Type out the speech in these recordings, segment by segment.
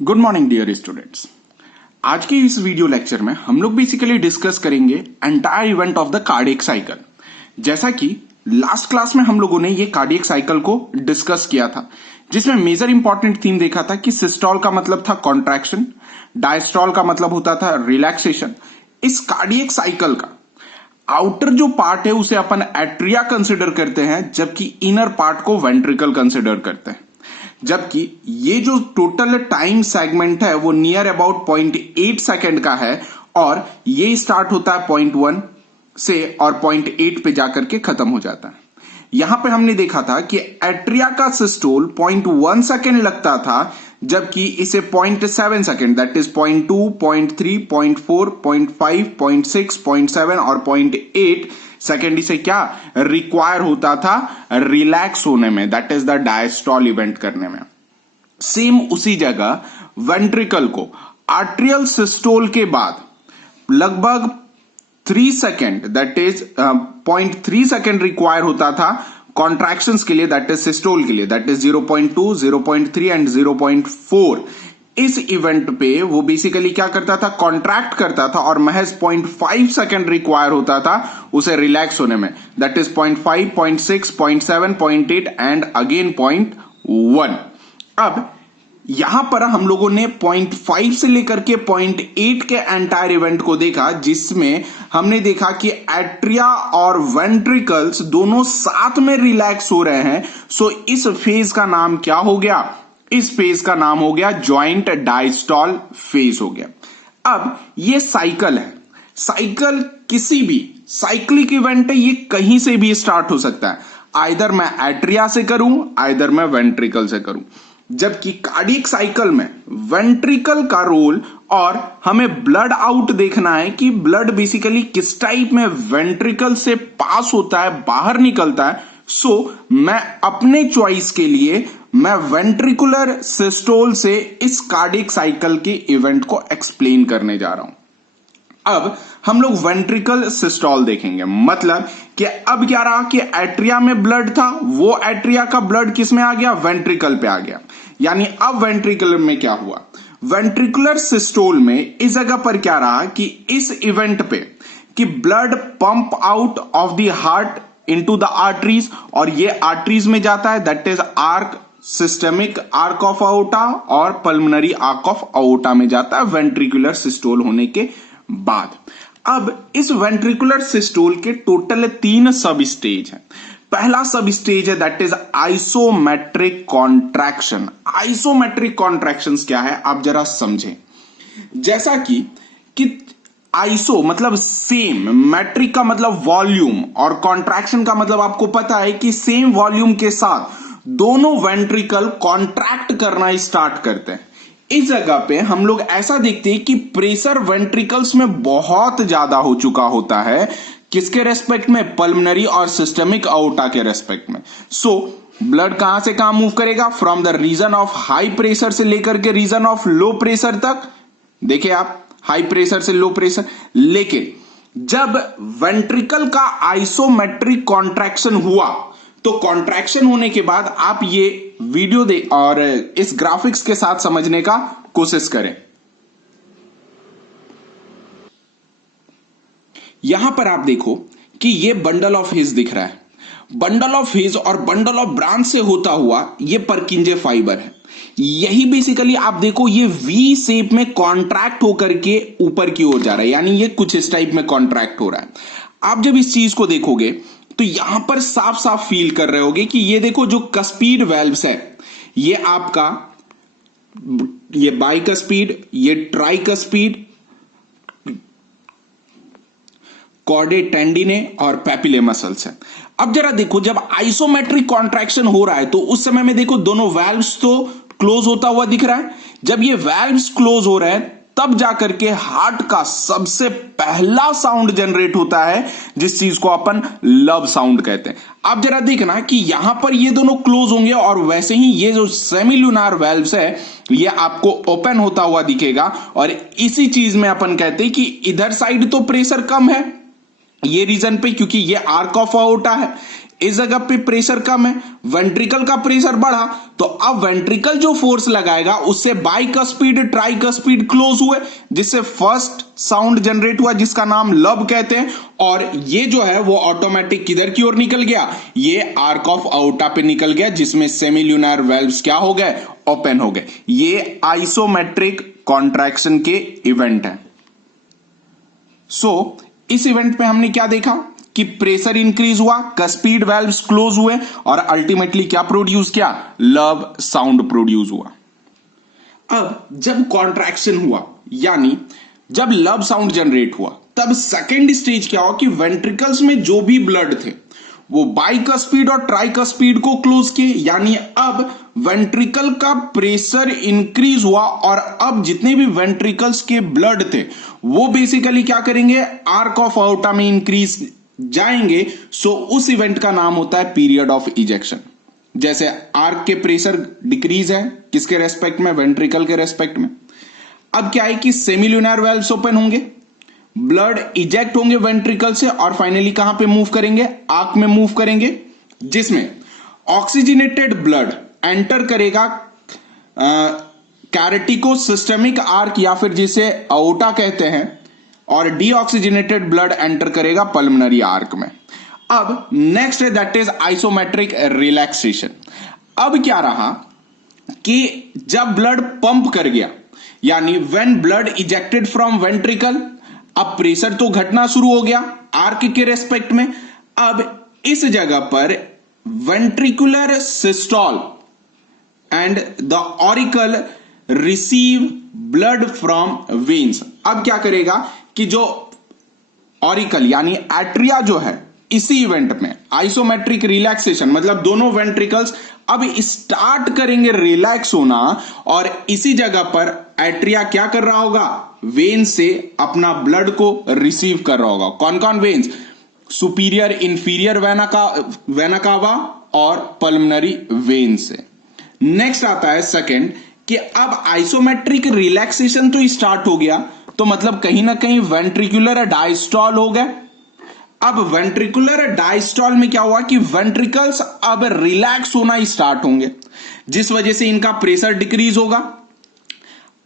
Good morning dear students. आज के इस वीडियो लेक्चर में हम लोग बेसिकली डिस्कस करेंगे entire event of the cardiac cycle. जैसा कि लास्ट क्लास में हम लोगों ने ये कार्डियक साइकिल को डिस्कस किया था, जिसमें मेजर इंपॉर्टेंट थीम देखा था कि सिस्टोल का मतलब था कॉन्ट्रैक्शन, डायस्टोल का मतलब होता था रिलैक्सेशन। इस कार्डियक साइकिल का आउटर जो पार्ट है उसे अपन एट्रिया कंसिडर करते हैं, जबकि इनर पार्ट को वेंट्रिकल कंसिडर करते हैं। जबकि ये जो टोटल टाइम सेगमेंट है वो नियर अबाउट 0.8 सेकेंड का है और ये स्टार्ट होता है 0.1 से और 0.8 पे जाकर के खत्म हो जाता है। यहां पे हमने देखा था कि एट्रिया का सिस्टोल 0.1 सेकेंड लगता था, जबकि इसे 0.7 सेकेंड दैट इज 0.2, 0.3, 0.4, 0.5, 0.6, 0.7 और 0.8 सेकेंड इसे क्या रिक्वायर होता था रिलैक्स होने में, that is the diastole event करने में। सेम उसी जगह वेंट्रिकल को आर्ट्रियल सिस्टोल के बाद लगभग 3 second that is 0.3 second require होता था कॉन्ट्रैक्शंस के लिए, दैट इज सिस्टोल के लिए, दैट इज 0.2, 0.3 एंड 0.4। इस इवेंट पे वो बेसिकली क्या करता था, कॉन्ट्रैक्ट करता था और महज 0.5 सेकेंड रिक्वायर होता था उसे रिलैक्स होने में, दैट इज 0.5, 0.6, 0.7, 0.8 एंड अगेन 0.1। अब यहां पर हम लोगों ने 0.5 से लेकर के 0.8 के एंटायर इवेंट को देखा, जिसमें हमने देखा कि एट्रिया और वेंट्रिकल्स दोनों साथ में रिलैक्स हो रहे हैं। सो इस फेज का नाम क्या हो गया, इस फेज का नाम हो गया जॉइंट डायस्टोल फेज हो गया। अब ये साइकिल है, साइकिल किसी भी साइक्लिक इवेंट है, ये कहीं से भी स्टार्ट हो सकता है, आइदर मैं एट्रिया से करूं आइदर मैं वेंट्रिकल से करूं। जबकि कार्डियक साइकिल में वेंट्रिकल का रोल और हमें ब्लड आउट देखना है कि ब्लड बेसिकली किस टाइप में वेंट्रिकल से पास होता है, बाहर निकलता है। सो मैं अपने चॉइस के लिए मैं वेंट्रिकुलर सिस्टोल से इस कार्डियक साइकिल के इवेंट को एक्सप्लेन करने जा रहा हूं। अब हम लोग वेंट्रिकल सिस्टोल देखेंगे, मतलब कि अब क्या रहा कि एट्रिया में ब्लड था, वो एट्रिया का ब्लड किस में आ गया, वेंट्रिकल पे आ गया। यानी अब वेंट्रिकल में क्या हुआ, वेंट्रिकुलर सिस्टोल में इस जगह पर क्या रहा कि इस इवेंट पे कि blood pump out of the heart into the arteries, और ये आर्टरीज में जाता है, that is arch, systemic arch of aorta और पल्मोनरी आर्क ऑफ अओर्टा में जाता है वेंट्रिकुलर सिस्टोल होने के बाद। अब इस वेंट्रिकुलर सिस्टोल के टोटल 3 सब स्टेज हैं। पहला सब स्टेज है that is isometric contraction. Isometric contractions क्या है आप जरा समझें। जैसा कि आइसो मतलब सेम, मैट्रिक का मतलब वॉल्यूम और कॉन्ट्रैक्शन का मतलब आपको पता है कि सेम वॉल्यूम के साथ दोनों वेंट्रिकल कॉन्ट्रैक्ट करना स्टार्ट करते हैं। इस जगह पे हम लोग ऐसा देखते हैं कि प्रेशर वेंट्रिकल्स में बहुत ज्यादा हो चुका होता है, किसके रेस्पेक्ट में, पल्मोनरी और सिस्टमिक अओर्टा के रेस्पेक्ट में। सो ब्लड कहां से कहां मूव करेगा, from the region of high pressure से लेकर के रीजन ऑफ लो प्रेशर तक। देखिए आप, हाई प्रेशर से लो प्रेशर। लेकिन जब वेंट्रिकल का आइसोमेट्रिक कॉन्ट्रैक्शन हुआ तो कॉन्ट्रैक्शन होने के बाद आप ये वीडियो दे और इस ग्राफिक्स के साथ समझने का कोशिश करें। यहां पर आप देखो कि ये बंडल ऑफ हिज दिख रहा है, बंडल ऑफ हिज और बंडल ऑफ ब्रांच से होता हुआ ये परकिंजे फाइबर है। यही बेसिकली आप देखो ये वी शेप में कॉन्ट्रैक्ट होकर के ऊपर की ओर जा रहा है, यानी ये कुछ इस टाइप में कॉन्ट्रैक्ट हो रहा है। आप जब इस चीज को देखोगे तो यहां पर साफ साफ फील कर रहे होगे कि ये देखो जो कस्पीड वेल्व्स है, ये आपका ये बाइकस्पीड, ये ट्राइकस्पीड, कॉर्डे टेंडिने और पैपिले मसल्स है। अब जरा देखो जब आइसोमेट्रिक कॉन्ट्रैक्शन हो रहा है तो उस समय में देखो दोनों वेल्व्स तो क्लोज होता हुआ दिख रहा है। जब ये वेल्व्स क्लोज हो रहे हैं तब जाकर के हार्ट का सबसे पहला साउंड जनरेट होता है, जिस चीज को अपन लव साउंड कहते हैं। आप जरा देखना कि यहां पर ये दोनों क्लोज होंगे और वैसे ही ये जो सेमिलुनार वेल्व्स है ये आपको ओपन होता हुआ दिखेगा। और इसी चीज में अपन कहते हैं कि इधर साइड तो प्रेशर कम है ये रीजन पे, क्योंकि ये आर्क ऑफ अओर्टा है, इस जगह पे प्रेशर कम है, वेंट्रिकल का प्रेशर बढ़ा, तो अब वेंट्रिकल जो फोर्स लगाएगा उससे बाइकस्पिड ट्राइकस्पिड क्लोज हुए, जिससे फर्स्ट साउंड जनरेट हुआ जिसका नाम लब कहते हैं। और ये जो है वो ऑटोमेटिक किधर की ओर निकल गया, ये आर्क ऑफ आउटा पे निकल गया, जिसमें सेमिल्यूनर वेल्व्स क्या हो गए, ओपन हो गए। ये आइसोमेट्रिक कॉन्ट्रैक्शन के इवेंट है। सो इस इवेंट में हमने क्या देखा कि प्रेशर इंक्रीज हुआ, कस्पीड वेल्व्स क्लोज हुए और अल्टीमेटली क्या प्रोड्यूस किया, लब साउंड प्रोड्यूस हुआ। अब जब कॉन्ट्रैक्शन हुआ यानी जब लब साउंड जनरेट हुआ, तब सेकेंड स्टेज क्या हुआ कि वेंट्रिकल्स में जो भी ब्लड थे वो बाइकस्पीड और ट्राइकस्पीड को क्लोज किए, यानी अब वेंट्रिकल का प्रेशर इंक्रीज हुआ और अब जितने भी वेंट्रिकल्स के ब्लड थे वो बेसिकली क्या करेंगे, आर्क ऑफ आउटा में इंक्रीज जाएंगे। सो उस इवेंट का नाम होता है पीरियड ऑफ इजेक्शन। जैसे आर्क के प्रेशर डिक्रीज है किसके रेस्पेक्ट में, वेंट्रिकल के रेस्पेक्ट में। अब क्या है कि सेमिल्यूनर वेल्व्स ओपन होंगे, ब्लड इजेक्ट होंगे वेंट्रिकल से और फाइनली कहां पे मूव करेंगे, आर्क में मूव करेंगे, जिसमें ऑक्सीजनेटेड ब्लड एंटर करेगा कैरेटिको सिस्टमिक आर्क या फिर जिसे आउटा कहते हैं, और डीऑक्सीजनेटेड ब्लड एंटर करेगा पल्मोनरी आर्क में। अब नेक्स्ट है दैट इज आइसोमेट्रिक रिलैक्सेशन। अब क्या रहा कि जब ब्लड पंप कर गया, यानी when blood ejected from ventricle, अब प्रेशर तो घटना शुरू हो गया आर्क के रेस्पेक्ट में। अब इस जगह पर ventricular systole and the auricle receive blood from veins. अब क्या करेगा कि जो ऑरिकल यानी एट्रिया जो है, इसी इवेंट में आइसोमेट्रिक रिलैक्सेशन मतलब दोनों वेंट्रिकल्स अब स्टार्ट करेंगे रिलैक्स होना, और इसी जगह पर एट्रिया क्या कर रहा होगा, वेन से अपना ब्लड को रिसीव कर रहा होगा। कौन कौन veins, superior inferior vena cava और पल्मोनरी वेन से। नेक्स्ट आता है सेकंड कि अब आइसोमेट्रिक रिलैक्सेशन तो स्टार्ट हो गया, तो मतलब कहीं ना कहीं वेंट्रिकुलर डायस्टॉल हो गए। अब वेंट्रिकुलर डायस्टॉल में क्या हुआ कि वेंट्रिकल्स अब रिलैक्स होना स्टार्ट होंगे, जिस वजह से इनका प्रेशर डिक्रीज होगा।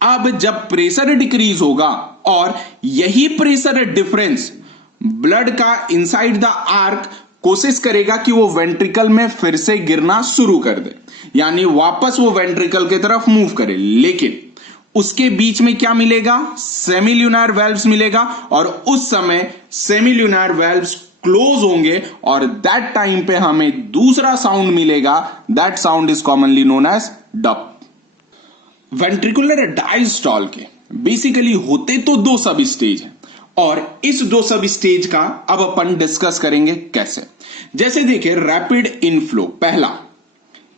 अब जब प्रेशर डिक्रीज होगा और यही प्रेशर डिफरेंस ब्लड का इनसाइड द आर्क कोशिश करेगा कि वो वेंट्रिकल में फिर से गिरना शुरू कर दे, यानी वापस वो वेंट्रिकल की तरफ मूव करे, लेकिन उसके बीच में क्या मिलेगा, सेमिल्यूनर वेल्व्स मिलेगा, और उस समय सेमिल्यूनर वेल्व्स क्लोज होंगे और दैट टाइम पे हमें दूसरा साउंड मिलेगा, that sound is commonly known as dup. Ventricular diastole के बेसिकली होते तो दो सब स्टेज हैं, और इस दो सब स्टेज का अब अपन डिस्कस करेंगे कैसे। जैसे देखिए रैपिड इनफ्लो, पहला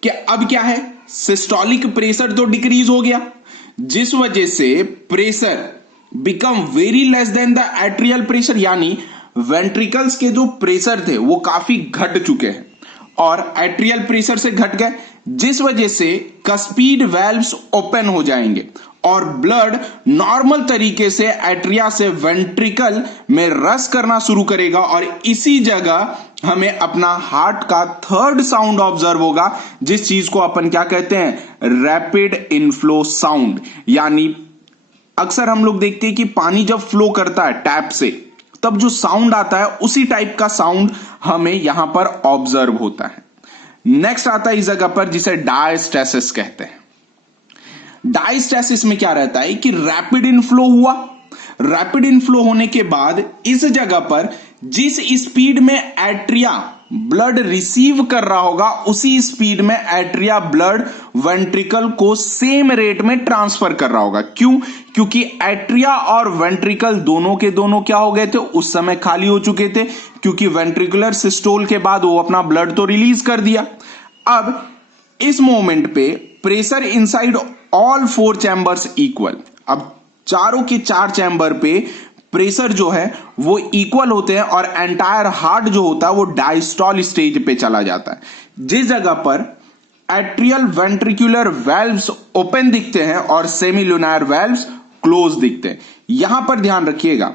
कि अब क्या है, सिस्टोलिक प्रेशर तो डिक्रीज हो गया, जिस वजह से pressure become very less than the atrial pressure, यानी वेंट्रिकल्स के जो प्रेशर थे वो काफी घट चुके हैं और एट्रियल प्रेशर से घट गए, जिस वजह से कस्पीड वेल्व्स ओपन हो जाएंगे और ब्लड नॉर्मल तरीके से एट्रिया से वेंट्रिकल में रश करना शुरू करेगा, और इसी जगह हमें अपना हार्ट का थर्ड साउंड ऑब्जर्व होगा, जिस चीज को अपन क्या कहते हैं, रैपिड इनफ्लो साउंड। यानी अक्सर हम लोग देखते हैं कि पानी जब फ्लो करता है टैप से, तब जो साउंड आता है उसी टाइप का साउंड हमें यहां पर ऑब्जर्व होता है। नेक्स्ट आता है इस जगह पर जिसे डायस्टेसिस कहते हैं। डायस्टेसिस में क्या रहता है कि रैपिड इनफ्लो हुआ, रैपिड इनफ्लो होने के बाद इस जगह पर जिस स्पीड में एट्रिया ब्लड रिसीव कर रहा होगा उसी स्पीड में एट्रिया ब्लड वेंट्रिकल को सेम रेट में ट्रांसफर कर रहा होगा। क्यों? क्योंकि एट्रिया और वेंट्रिकल दोनों के दोनों क्या हो गए थे, उस समय खाली हो चुके थे, क्योंकि वेंट्रिकुलर सिस्टोल के बाद वो अपना ब्लड तो रिलीज कर दिया। अब इस मोमेंट पे pressure inside all four chambers equal, अब चारों के चार चैम्बर पे प्रेशर जो है वो इक्वल होते हैं और एंटायर हार्ट जो होता है वो डायस्टॉल स्टेज पे चला जाता है, जिस जगह पर एट्रियल वेंट्रिकुलर वेल्व्स ओपन दिखते हैं और सेमिल्यूनर वेल्व्स क्लोज दिखते हैं। यहां पर ध्यान रखिएगा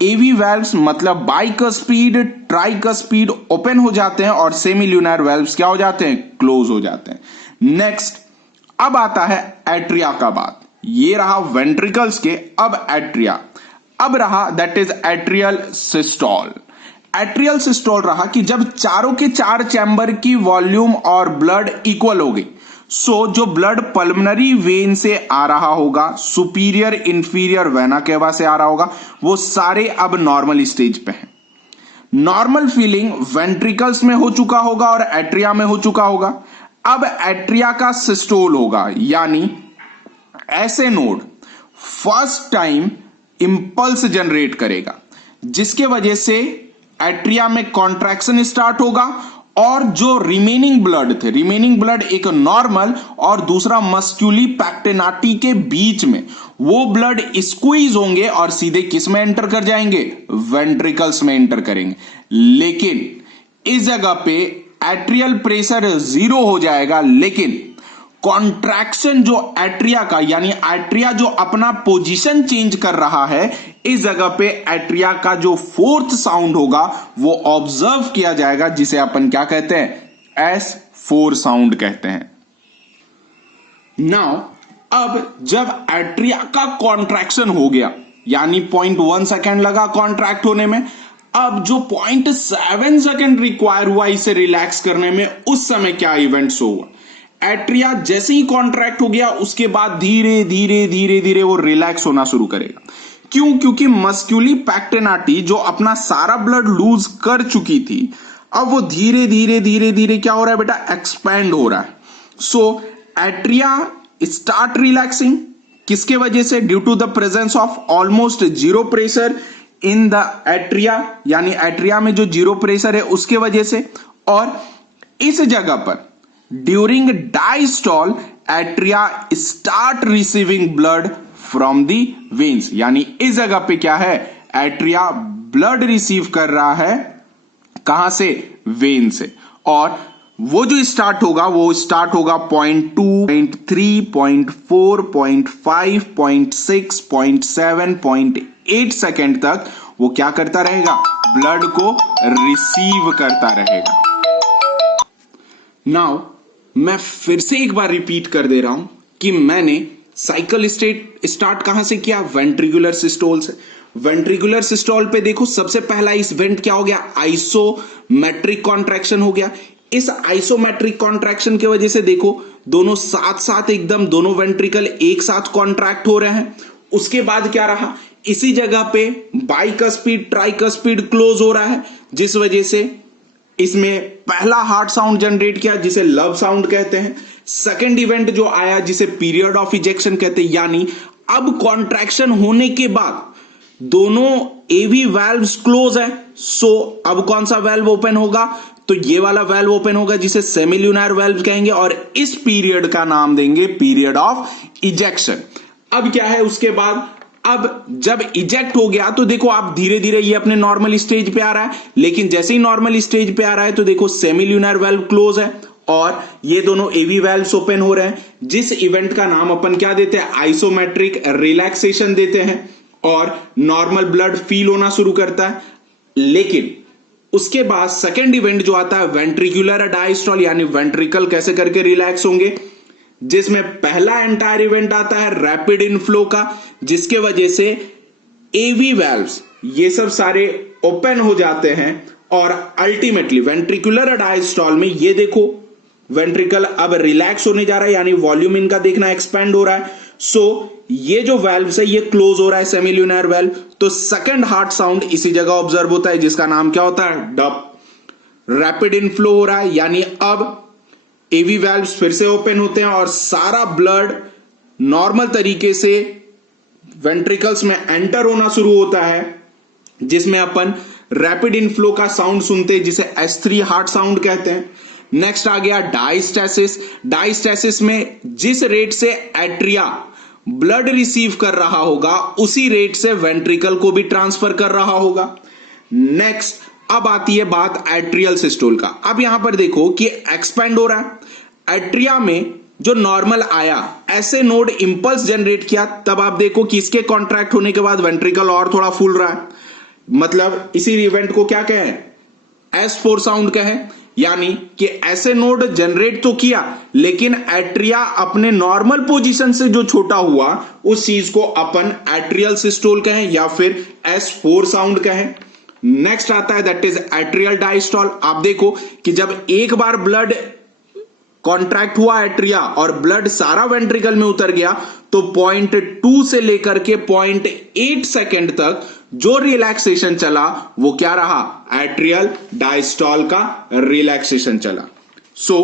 एवी वेल्व्स मतलब बाइकस्पीड ट्राइकस्पीड ओपन हो जाते हैं और सेमील्यूनर वेल्व्स क्या हो जाते हैं, क्लोज हो जाते हैं। नेक्स्ट अब आता है एट्रिया का बात। ये रहा वेंट्रिकल्स के, अब एट्रिया, अब रहा that is atrial systole. Atrial systole रहा कि जब चारों के चार चैम्बर की वॉल्यूम और ब्लड इक्वल हो गई, सो जो ब्लड पल्मनरी वेन से आ रहा होगा, सुपीरियर इंफीरियर वेना केवा से आ रहा होगा, वो सारे अब नॉर्मल स्टेज पे हैं। नॉर्मल फीलिंग वेंट्रिकल्स में हो चुका होगा और एट्रिया में हो चुका होगा। अब एट्रिया का सिस्टोल होगा, यानी ऐसे node first time impulse generate करेगा, जिसके वजह से एट्रिया में कॉन्ट्रैक्शन स्टार्ट होगा और जो रिमेनिंग ब्लड थे, रिमेनिंग ब्लड एक नॉर्मल और दूसरा मस्क्यूली पैक्टेनाटी के बीच में, वो ब्लड स्क्वीज होंगे और सीधे किस में एंटर कर जाएंगे, वेंट्रिकल्स में एंटर करेंगे। लेकिन इस जगह पे एट्रियल प्रेशर 0 हो जाएगा, लेकिन कॉन्ट्रैक्शन जो एट्रिया का, यानी एट्रिया जो अपना पोजीशन चेंज कर रहा है, इस जगह पे एट्रिया का जो फोर्थ साउंड होगा वो ऑब्जर्व किया जाएगा, जिसे अपन क्या कहते हैं, S4 साउंड कहते हैं। नाउ अब जब एट्रिया का कॉन्ट्रैक्शन हो गया, यानी 0.1 सेकेंड लगा कॉन्ट्रैक्ट होने में, अब जो 0.7 सेकेंड रिक्वायर हुआ इसे रिलैक्स करने में, उस समय क्या इवेंट्स हुआ, एट्रिया जैसे ही कॉन्ट्रैक्ट हो गया उसके बाद धीरे धीरे धीरे धीरे वो रिलैक्स होना शुरू करेगा। क्यों? क्योंकि मस्क्यूली पैक्टेनाटी जो अपना सारा ब्लड लूज कर चुकी थी, अब वो धीरे धीरे धीरे धीरे क्या हो रहा है बेटा, एक्सपैंड हो रहा है। सो एट्रिया स्टार्ट रिलैक्सिंग, किसके वजह से, due to the presence of almost zero pressure in the atria, यानी एट्रिया में जो जीरो प्रेशर है उसके वजह से। और इस जगह पर during diastole atria start receiving blood from the veins, यानी इस जगह पे क्या है, एट्रिया ब्लड रिसीव कर रहा है, कहां से, वेन से। और वो जो स्टार्ट होगा वो स्टार्ट होगा 0.2, 0.3, 0.4, 0.5, 0.6, 0.7, 0.8 सेकेंड तक वो क्या करता रहेगा, ब्लड को रिसीव करता रहेगा। नाउ मैं फिर से एक बार रिपीट कर दे रहा हूं कि मैंने साइकिल स्टार्ट कहां से किया, वेंट्रिकुलर सिस्टोल से। वेंट्रिकुलर सिस्टोल पे देखो सबसे पहला इवेंट क्या हो गया, आइसोमेट्रिक कॉन्ट्रैक्शन हो गया। इस आइसोमेट्रिक कॉन्ट्रैक्शन की वजह से देखो दोनों साथ साथ एकदम दोनों वेंट्रिकल एक साथ कॉन्ट्रैक्ट हो रहे हैं। उसके बाद क्या रहा, इसी जगह पे बाइकस्पीड ट्राइकस्पीड क्लोज हो रहा है, जिस वजह से इसमें पहला हार्ट साउंड जनरेट किया जिसे लव साउंड कहते हैं। सेकेंड इवेंट जो आया जिसे पीरियड ऑफ इजेक्शन कहते हैं, यानी अब कॉन्ट्रैक्शन होने के बाद दोनों एवी वाल्व्स क्लोज है, सो अब कौन सा वाल्व ओपन होगा, तो ये वाला वाल्व ओपन होगा जिसे सेमील्यूनर वाल्व कहेंगे, और इस पीरियड का नाम देंगे पीरियड ऑफ इजेक्शन। अब क्या है उसके बाद, अब जब इजेक्ट हो गया तो देखो आप धीरे धीरे ये अपने नॉर्मल स्टेज पे आ रहा है, लेकिन जैसे ही नॉर्मल स्टेज पे आ रहा है तो देखो सेमील्यूनर वाल्व क्लोज है और ये दोनों एवी वाल्व्स ओपन हो रहे हैं, जिस इवेंट का नाम अपन क्या देते हैं, आइसोमेट्रिक रिलैक्सेशन देते हैं, और नॉर्मल ब्लड फील होना शुरू करता है। लेकिन उसके बाद सेकेंड इवेंट जो आता है वेंट्रिकुलर डायस्टॉल, यानी वेंट्रिकल कैसे करके रिलैक्स होंगे, जिसमें पहला एंटायर इवेंट आता है रैपिड इनफ्लो का, जिसके वजह से एवी वाल्व्स ये सब सारे ओपन हो जाते हैं और अल्टीमेटली वेंट्रिकुलर डायस्टॉल में ये देखो वेंट्रिकल अब रिलैक्स होने जा रहा है, यानी वॉल्यूम इनका देखना एक्सपेंड हो रहा है। सो ये जो वाल्व्स है ये क्लोज हो रहा है, सेमील्यूनर वाल्व। तो सेकंड हार्ट साउंड इसी जगह ऑब्जर्व होता है जिसका नाम क्या होता है, डप। रैपिड इनफ्लो हो रहा है, यानी अब एवी वाल्व्स फिर से ओपन होते हैं और सारा ब्लड नॉर्मल तरीके से वेंट्रिकल्स में एंटर होना शुरू होता है, जिसमें अपन रैपिड इनफ्लो का साउंड सुनते हैं जिसे S3 हार्ट साउंड कहते हैं। नेक्स्ट आ गया डायस्टेसिस। डायस्टेसिस में जिस रेट से एट्रिया ब्लड रिसीव कर रहा होगा उसी रेट से वेंट्रिकल को भी ट्रांसफर कर रहा होगा। नेक्स्ट अब आती है बात एट्रियल सिस्टोल का। अब यहां पर देखो कि एक्सपेंड हो रहा है, एट्रिया में जो नॉर्मल आया ऐसे नोड इंपल्स जनरेट किया, तब आप देखो कि इसके कॉन्ट्रैक्ट होने के बाद वेंट्रिकल और थोड़ा फूल रहा है। मतलब इसी इवेंट को क्या कहें, S4 साउंड कहें। यानी कि ऐसे नोड जनरेट तो किया लेकिन एट्रिया अपने नॉर्मल पोजीशन से जो छोटा हुआ उस चीज को अपन एट्रियल सिस्टोल कहें या फिर S4 साउंड कहें। नेक्स्ट आता है दैट इज एट्रियल डायस्टॉल। आप देखो कि जब एक बार ब्लड कॉन्ट्रैक्ट हुआ एट्रिया और ब्लड सारा वेंट्रिकल में उतर गया तो 0.2 से लेकर के 0.8 सेकेंड तक जो रिलैक्सेशन चला वो क्या रहा, एट्रियल डायस्टॉल का रिलैक्सेशन चला। सो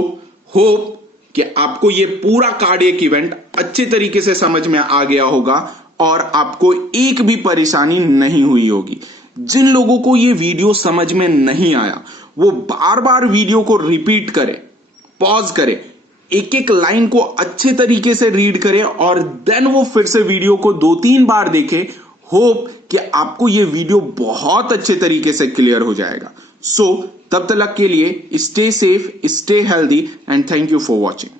होप कि आपको ये पूरा कार्डियक इवेंट अच्छे तरीके से समझ में आ गया होगा और आपको एक भी परेशानी नहीं हुई होगी। जिन लोगों को ये वीडियो समझ में नहीं आया वो बार बार वीडियो को रिपीट करें, पॉज करें, एक एक लाइन को अच्छे तरीके से रीड करें और देन वो फिर से वीडियो को 2-3 बार देखें। होप कि आपको ये वीडियो बहुत अच्छे तरीके से क्लियर हो जाएगा। सो तब तक के लिए stay safe, stay healthy and thank you for watching.